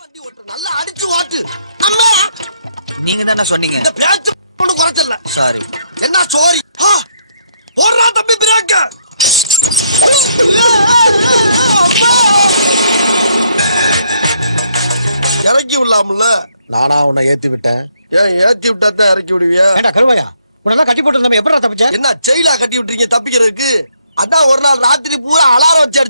வண்டி ஓட்டு நல்லா அடிச்சு ஓட்டு. அம்மா நீங்க தானே சொன்னீங்க இந்த பேச்சு ஒண்ணு குறைச்சல. சாரி. என்ன சோரி? போடுறா தம்பி பிரேக்க. இறக்கி விடலாம்ல. நானா உன்னை ஏத்தி விட்டேன். ஏன் ஏத்தி விட்டா தான் இறக்கி விடுவியா? ஏண்டா கருவாயா, உன்னெல்லாம் கட்டி போட்டு நம்ம எப்படா தப்பிச்ச? என்ன செயலா கட்டி விட்டுறீங்க தப்பிக்கிறதுக்கு? அதான் ஒரு நாள் ராத்திரி பூரா அலாரம் வச்சு